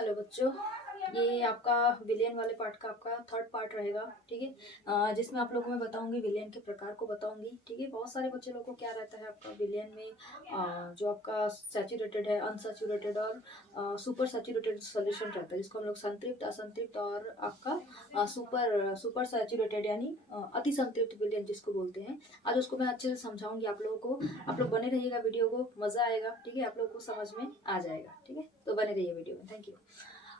Hello बच्चों, ये आपका विलेन वाले पार्ट का आपका थर्ड पार्ट रहेगा। ठीक है, जिसमें आप लोगों को मैं बताऊंगी विलेन के प्रकार को बताऊंगी। ठीक है, बहुत सारे बच्चे लोगों को क्या रहता है आपका विलेन में जो आपका सैचुरेटेड है, अनसैचुरेटेड और सुपर सैचुरेटेड सोल्यूशन रहता है, जिसको हम लोग संतृप्त, असंतृप्त और आपका सुपर सुपर सैचुरेटेड यानी अति संतृप्त विलेन जिसको बोलते हैं। आज उसको मैं अच्छे से समझाऊंगी आप लोगों को। आप लोग बने रहिएगा, वीडियो को मजा आएगा। ठीक है, आप लोगों को समझ में आ जाएगा। ठीक है, तो बने रहिए वीडियो में। Thank you.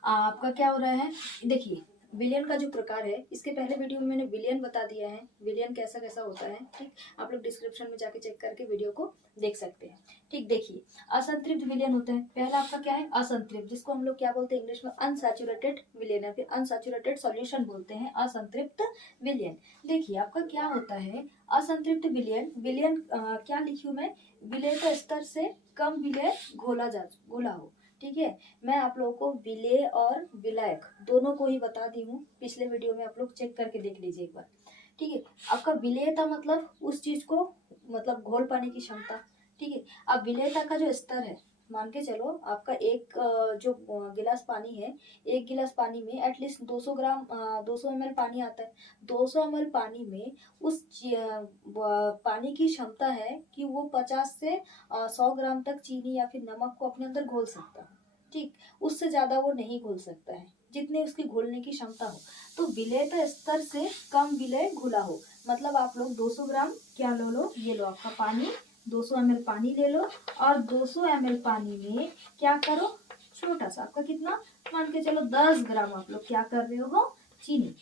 आपका क्या हो रहा है, देखिए विलियन का जो प्रकार है, इसके पहले वीडियो में मैंने विलियन बता दिया है, विलियन कैसा कैसा होता है। ठीक, आप लोग डिस्क्रिप्शन में जाके चेक करके वीडियो को देख सकते हैं। ठीक, देखिए असंतृप्त विलियन होता है। पहला आपका क्या है, असंतृप्त, जिसको हम लोग क्या बोलते हैं इंग्लिश में अनसैचुरेटेड विलियन या फिर अनसैचुरेटेड सॉल्यूशन बोलते हैं, असंतृप्त विलियन। देखिए आपका क्या होता है असंतृप्त विलियन। विलियन क्या लिखी हूँ मैं, विलय का स्तर से कम विलय घोला हो। ठीक है, मैं आप लोगों को विलेय और विलायक दोनों को ही बता दी हूँ, पिछले वीडियो में आप लोग चेक करके देख लीजिए एक बार। ठीक है, आपका विलेयता मतलब उस चीज को मतलब घोल पाने की क्षमता। ठीक है, अब विलेयता का जो स्तर है, मान के चलो आपका एक जो गिलास पानी है, एक गिलास पानी में एटलीस्ट 200 ग्राम 200 ml पानी आता है। 200 ml पानी में उस पानी की क्षमता है कि वो 50 से 100 ग्राम तक चीनी या फिर नमक को अपने अंदर घोल सकता है। ठीक, उससे ज्यादा वो नहीं घोल सकता है, जितने उसकी घोलने की क्षमता हो। तो विलेयता स्तर से कम विलेय घुला हो, मतलब आप लोग 200 ग्राम क्या लो, ये लो आपका पानी, 200 ml पानी ले लो और 200 ml पानी में क्या करो, छोटा सा आपका कितना, मान के चलो 10 ग्राम आप लोग क्या कर रहे हो, चीनी,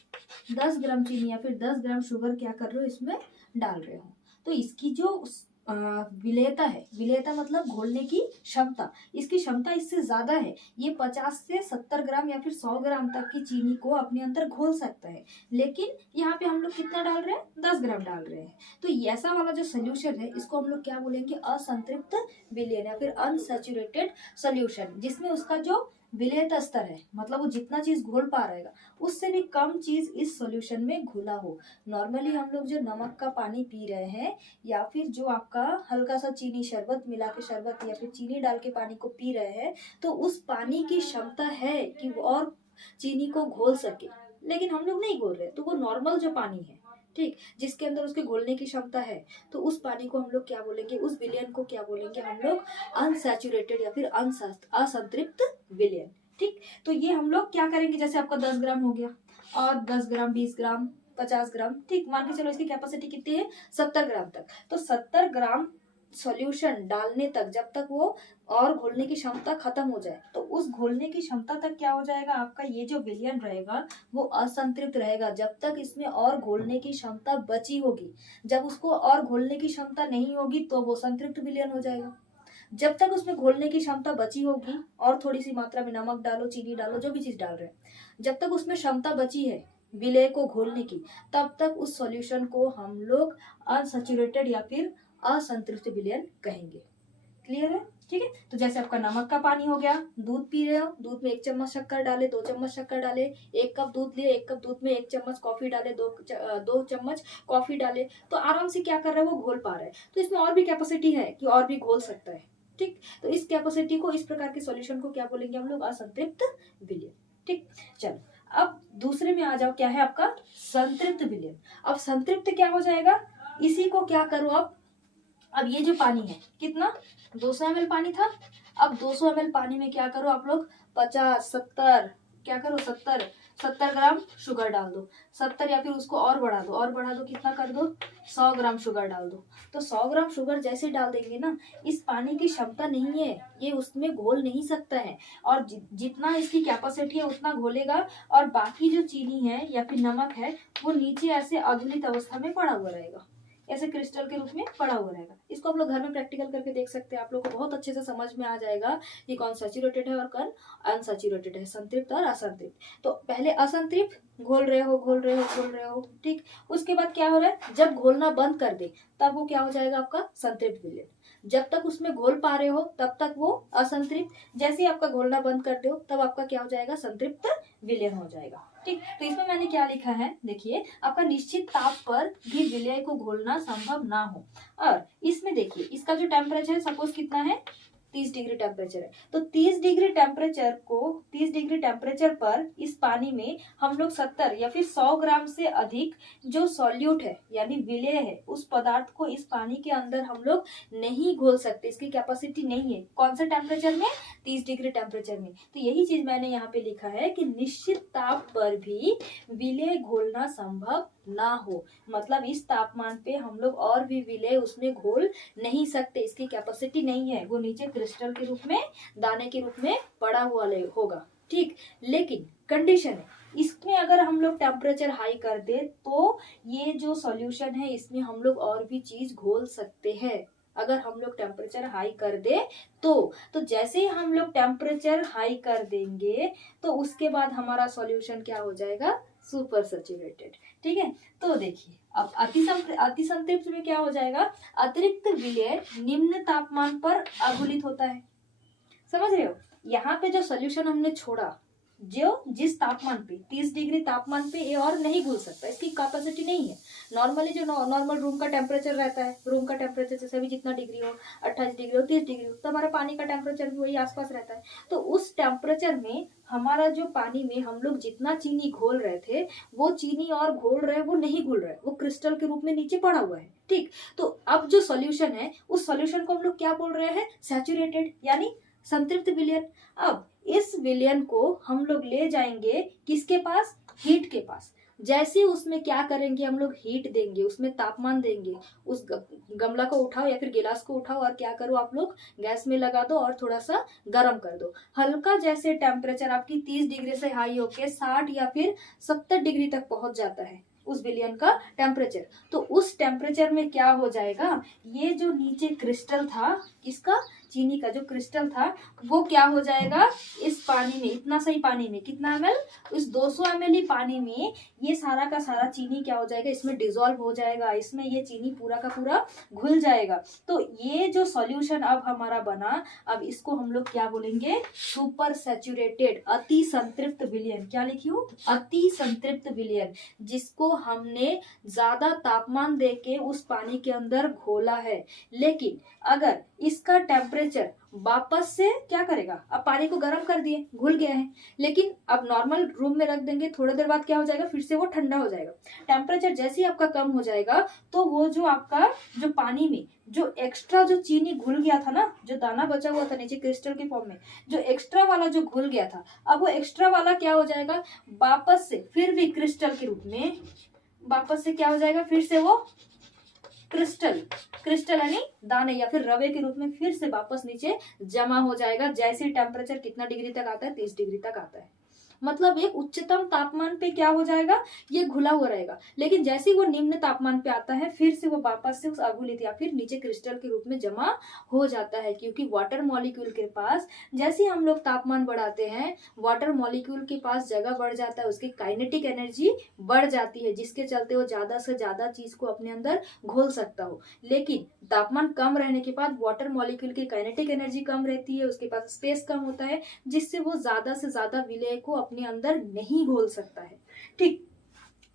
10 ग्राम चीनी या फिर 10 ग्राम शुगर क्या कर रहे हो इसमें डाल रहे हो। तो इसकी जो विलेयता है, विलेयता मतलब घोलने की क्षमता, इसकी क्षमता इससे ज्यादा है। ये 50 से 70 ग्राम या फिर 100 ग्राम तक की चीनी को अपने अंदर घोल सकता है, लेकिन यहाँ पे हम लोग कितना डाल रहे हैं, 10 ग्राम डाल रहे हैं। तो ऐसा वाला जो सोल्यूशन है इसको हम लोग क्या बोलेंगे, असंतृप्त विलेयन या फिर अनसैचुरेटेड सोल्यूशन, जिसमें उसका जो विलेयता स्तर है, मतलब वो जितना चीज घोल पा रहेगा उससे भी कम चीज इस सॉल्यूशन में घुला हो। नॉर्मली हम लोग जो नमक का पानी पी रहे हैं या फिर जो आपका हल्का सा चीनी शरबत मिला के शरबत या फिर चीनी डाल के पानी को पी रहे हैं, तो उस पानी की क्षमता है कि वो और चीनी को घोल सके, लेकिन हम लोग नहीं घोल रहे, तो वो नॉर्मल जो पानी है, ठीक, जिसके अंदर उसके घोलने की क्षमता है, तो उस पानी को हम लोग क्या बोलेंगे, उस विलियन को क्या बोलेंगे हम लोग, अनसैचुरेटेड या फिर असंतृप्त विलियन। ठीक, तो ये हम लोग क्या करेंगे, जैसे आपका 10 ग्राम हो गया और 10 ग्राम 20 ग्राम 50 ग्राम, ठीक, मान के चलो इसकी कैपेसिटी कितनी है, 70 ग्राम तक। तो 70 ग्राम सॉल्यूशन डालने तक, जब तक वो और घोलने की क्षमता खत्म हो जाए, तो उस घोलने की क्षमता तक क्या हो जाएगा, आपका ये जो विलियन रहेगा वो असंतृप्त रहेगा, जब तक इसमें और घोलने की क्षमता बची होगी। जब उसको और घोलने की क्षमता नहीं होगी तो वो संतृप्त विलियन हो जाएगा। जब तक उसमें घोलने की क्षमता बची होगी, और थोड़ी सी मात्रा में नमक डालो, चीनी डालो, जो भी चीज डाल रहे हैं, जब तक उसमें क्षमता बची है विलेय को घोलने की, तब तक उस सॉल्यूशन को हम लोग अनसैचुरेटेड या फिर असंतृप्त विलयन कहेंगे। क्लियर है? ठीक है, तो जैसे आपका नमक का पानी हो गया, दूध पी रहे हो, दूध में 1 चम्मच शक्कर डाले, 2 चम्मच शक्कर डाले, 1 कप दूध लिए, 1 कप दूध में 1 चम्मच कॉफी डाले, 2 चम्मच कॉफी डाले, तो आराम से क्या कर रहे हैं, वो घोल पा रहे हैं। तो इसमें और भी कैपेसिटी है कि और भी घोल सकता है। ठीक, तो इस कैपेसिटी को, इस प्रकार के सॉल्यूशन को क्या बोलेंगे हम लोग, असंतृप्त विलयन। ठीक, चलो अब दूसरे में आ जाओ, क्या है आपका संतृप्त विलयन। अब संतृप्त क्या हो जाएगा, इसी को क्या करो, अब ये जो पानी है कितना, 200 ml पानी था, अब 200 ml पानी में क्या करो आप लोग, 50 70 क्या करो, 70 ग्राम शुगर डाल दो, 70 या फिर उसको और बढ़ा दो, कितना कर दो, 100 ग्राम शुगर डाल दो। तो 100 ग्राम शुगर जैसे डाल देंगे ना, इस पानी की क्षमता नहीं है, ये उसमें घोल नहीं सकता है, और जितना इसकी कैपेसिटी है उतना घोलेगा, और बाकी जो चीनी है या फिर नमक है वो नीचे ऐसे अधुलित अवस्था में पड़ा हुआ रहेगा, ऐसे क्रिस्टल के रूप में पड़ा हुआ रहेगा। इसको आप लोग घर में प्रैक्टिकल करके देख सकते हैं, आप लोग को बहुत अच्छे से समझ में आ जाएगा कि कौन सैचुरेटेड है और कौन अनसैचुरेटेड है, संतृप्त और असंतृप्त। तो पहले असंतृप्त घोल रहे हो, ठीक, उसके बाद क्या हो रहा है, जब घोलना बंद कर दे तब वो क्या हो जाएगा, आपका संतृप्त विलयन। जब तक उसमें घोल पा रहे हो तब तक वो असंतृप्त, जैसे ही आपका घोलना बंद कर दो तब आपका क्या हो जाएगा, संतृप्त विलयन हो जाएगा। ठीक, तो इसमें मैंने क्या लिखा है, देखिए, आपका निश्चित ताप पर भी विलय को घोलना संभव ना हो। और इसमें देखिए, इसका जो टेम्परेचर सपोज कितना है, 30 डिग्री टेम्परेचर है। तो 30 डिग्री टेम्परेचर पर इस पानी में हम लोग 70 या फिर 100 ग्राम से अधिक जो सॉल्यूट है यानी विलेय है उस पदार्थ को इस पानी के अंदर हम लोग नहीं घोल सकते, इसकी कैपेसिटी नहीं है। कौन से टेम्परेचर में? 30 डिग्री टेम्परेचर में। तो यही चीज मैंने यहाँ पे लिखा है कि निश्चित ताप पर भी विलेय घोलना संभव ना हो, मतलब इस तापमान पे हम लोग और भी विलेय उसमें घोल नहीं सकते, इसकी कैपेसिटी नहीं है, वो नीचे क्रिस्टल के रूप में, दाने के रूप में पड़ा हुआ होगा। ठीक, लेकिन कंडीशन है इसमें अगर हम लोग टेम्परेचर हाई कर दे तो ये जो सॉल्यूशन है इसमें हम लोग और भी चीज घोल सकते हैं। अगर हम लोग टेम्परेचर हाई कर दे तो जैसे ही हम लोग टेम्परेचर हाई कर देंगे तो उसके बाद हमारा सॉल्यूशन क्या हो जाएगा? Super saturated. ठीक है, तो देखिए अब अति संतृप्त में क्या हो जाएगा? अतिरिक्त विलेय निम्न तापमान पर अघुलित होता है। समझ रहे हो? यहाँ पे जो सॉल्यूशन हमने छोड़ा, जो जिस तापमान पे 30 डिग्री तापमान पे ये और नहीं घुल सकता, इसकी कैपेसिटी नहीं है। नॉर्मली जो नॉर्मल रूम का टेम्परेचर रहता है, रूम का टेम्परेचर जैसे भी जितना डिग्री हो, 28 डिग्री हो, 30 डिग्री हो, तो हमारा पानी का टेम्परेचर भी वही आसपास रहता है। तो उस टेम्परेचर में हमारा जो पानी में हम लोग जितना चीनी घोल रहे थे वो चीनी और घोल रहे, वो नहीं घुल रहा है, वो क्रिस्टल के रूप में नीचे पड़ा हुआ है। ठीक, तो अब जो सोल्यूशन है उस सोल्यूशन को हम लोग क्या बोल रहे हैं? सैचुरेटेड यानी संतृप्त विलयन। अब इस विलयन को हम लोग ले जाएंगे किसके पास? हीट के पास। जैसे उसमें क्या करेंगे, हम लोग हीट देंगे, उसमें तापमान देंगे। उस गमला को उठाओ या फिर गिलास को उठाओ और क्या करो, आप लोग गैस में लगा दो और थोड़ा सा गर्म कर दो। हल्का जैसे टेम्परेचर आपकी 30 डिग्री से हाई होके 60 या फिर 70 डिग्री तक पहुंच जाता है उस विलयन का टेम्परेचर। तो उस टेम्परेचर में क्या हो जाएगा, ये जो नीचे क्रिस्टल था, किसका? चीनी का जो क्रिस्टल था, वो क्या हो जाएगा? इस पानी में, इतना सही पानी में, कितना ml? इस 200 ml ही पानी में ये सारा का सारा चीनी क्या हो जाएगा? इसमें डिसॉल्व हो जाएगा, इसमें ये चीनी पूरा का पूरा घुल जाएगा। तो ये जो सॉल्यूशन अब हमारा बना, अब इसको हम लोग क्या बोलेंगे? सुपर सैचुरेटेड अति संतृप्त विलयन। क्या लिखी हूँ? अति संतृप्त विलयन, जिसको हमने ज्यादा तापमान देके उस पानी के अंदर घोला है। लेकिन अगर इसका टेम्परेचर वापस से क्या करेगा? अब पानी को गर्म कर दिए, घुल गया है, लेकिन अब नॉर्मल रूम में रख देंगे, थोड़ा देर बाद क्या हो जाएगा? फिर से वो ठंडा हो जाएगा। टेम्परेचर जैसे ही आपका कम हो जाएगा तो वो जो आपका जो पानी में जो एक्स्ट्रा जो चीनी घुल गया था ना, जो दाना बचा हुआ था नीचे क्रिस्टल के फॉर्म में, जो एक्स्ट्रा वाला जो घुल गया था, अब वो एक्स्ट्रा वाला क्या हो जाएगा? वापस से फिर भी क्रिस्टल के रूप में वापस से क्या हो जाएगा? फिर से वो क्रिस्टल यानी दाने या फिर रवे के रूप में फिर से वापस नीचे जमा हो जाएगा। जैसे टेम्परेचर कितना डिग्री तक आता है? 30 डिग्री तक आता है। मतलब एक उच्चतम तापमान पे क्या हो जाएगा? ये घुला हुआ रहेगा। लेकिन जैसे ही वो निम्न तापमान पे आता है फिर से वो वापस से उस अघुलित या फिर नीचे क्रिस्टल के रूप में जमा हो जाता है। क्योंकि वाटर मॉलिक्यूल के पास जैसे हम लोग तापमान बढ़ाते हैं, वाटर मॉलिक्यूल के पास जगह बढ़ जाता है, उसकी काइनेटिक एनर्जी बढ़ जाती है, जिसके चलते वो ज्यादा से ज्यादा चीज को अपने अंदर घोल सकता हो। लेकिन तापमान कम रहने के बाद वाटर मॉलिक्यूल की काइनेटिक एनर्जी कम रहती है, उसके पास स्पेस कम होता है, जिससे वो ज्यादा से ज्यादा विलेय को अपने अंदर नहीं घोल सकता है। ठीक,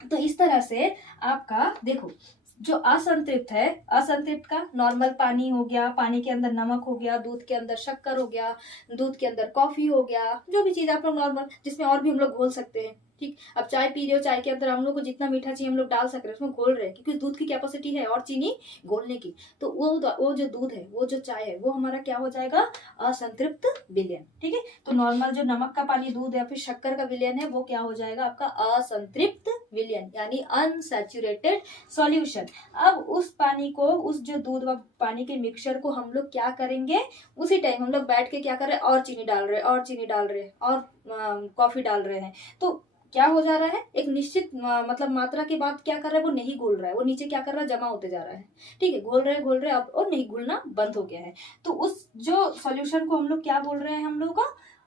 तो इस तरह से आपका देखो जो असंतृप्त है, असंतृप्त का नॉर्मल पानी हो गया, पानी के अंदर नमक हो गया, दूध के अंदर शक्कर हो गया, दूध के अंदर कॉफी हो गया, जो भी चीज आप लोग नॉर्मल जिसमें और भी हम लोग घोल सकते हैं। ठीक, अब चाय पी रहे हो, चाय के अंदर हम लोग को जितना मीठा चाहिए हम लोग डाल सकते हैं, उसमें घोल रहे हैं क्योंकि दूध की कैपेसिटी है और चीनी घोलने की। तो वो जो दूध है, वो जो चाय है, वो हमारा क्या हो जाएगा? असंतृप्त विलयन। ठीक है, तो नॉर्मल जो नमक का पानी, दूध या फिर शक्कर का विलयन है, वो क्या हो जाएगा? आपका असंतृप्त विलयन यानी अनसैचुरेटेड सॉल्यूशन। अब उस पानी को, उस जो दूध व पानी के मिक्सचर को हम लोग क्या करेंगे? उसी टाइम हम लोग बैठ के क्या कर रहे हैं? और चीनी डाल रहे हैं, और चीनी डाल रहे हैं, और कॉफी डाल रहे हैं। तो क्या हो जा रहा है? एक निश्चित मतलब मात्रा के बाद क्या कर रहा है? वो नहीं घुल रहा है, वो नीचे क्या कर रहा है? जमा होते जा रहा है। ठीक है, घोल रहे अब और नहीं घुलना बंद हो गया है। तो उस जो सॉल्यूशन को हम लोग क्या बोल रहे हैं? हम लोग का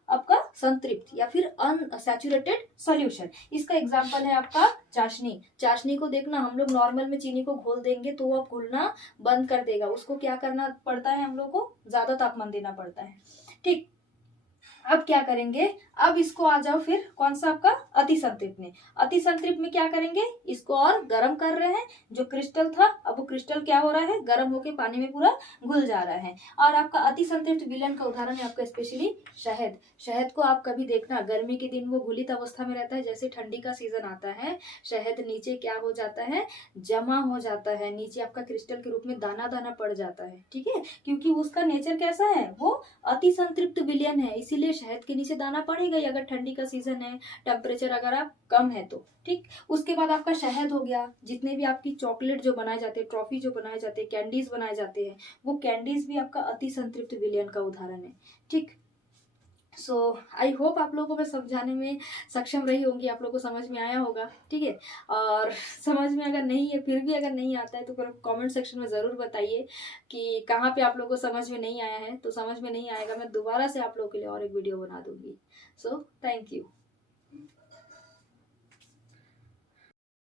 आपका संतृप्त या फिर अनसैचुरेटेड सॉल्यूशन। इसका एग्जांपल है आपका चाशनी। चाशनी को देखना, हम लोग नॉर्मल में चीनी को घोल देंगे तो वो घुलना बंद कर देगा। उसको क्या करना पड़ता है? हम लोग को ज्यादा तापमान देना पड़ता है। ठीक, अब क्या करेंगे? अब इसको आ जाओ फिर कौन सा आपका अति संतृप्त में। अति संतृप्त में क्या करेंगे, इसको और गर्म कर रहे हैं। जो क्रिस्टल था अब वो क्रिस्टल क्या हो रहा है, गर्म होके पानी में पूरा घुल जा रहा है। और आपका अति संतृप्त विलयन का उदाहरण है आपका स्पेशली शहद। शहद को आप कभी देखना गर्मी के दिन वो घुलित अवस्था में रहता है, जैसे ठंडी का सीजन आता है शहद नीचे क्या हो जाता है, जमा हो जाता है, नीचे आपका क्रिस्टल के रूप में दाना दाना पड़ जाता है, ठीक है, क्योंकि उसका नेचर कैसा है, वो अति संतृप्त विलयन है, इसीलिए शहद के नीचे दाना पड़ेगा ही अगर ठंडी का सीजन है, टेम्परेचर अगर आप कम है तो, ठीक। उसके बाद आपका शहद हो गया, जितने भी आपकी चॉकलेट जो बनाए जाते हैं, ट्रॉफी जो बनाए जाते हैं, कैंडीज बनाए जाते हैं, वो कैंडीज भी आपका अति संतृप्त विलयन का उदाहरण है, ठीक। सो आई होप आप लोगों को मैं समझाने में सक्षम रही होंगी, आप लोगों को समझ में आया होगा, ठीक है। और समझ में अगर नहीं है, फिर भी अगर नहीं आता है तो फिर कमेंट सेक्शन में ज़रूर बताइए कि कहाँ पे आप लोगों को समझ में नहीं आया है। तो समझ में नहीं आएगा, मैं दोबारा से आप लोगों के लिए और एक वीडियो बना दूंगी। So thank you.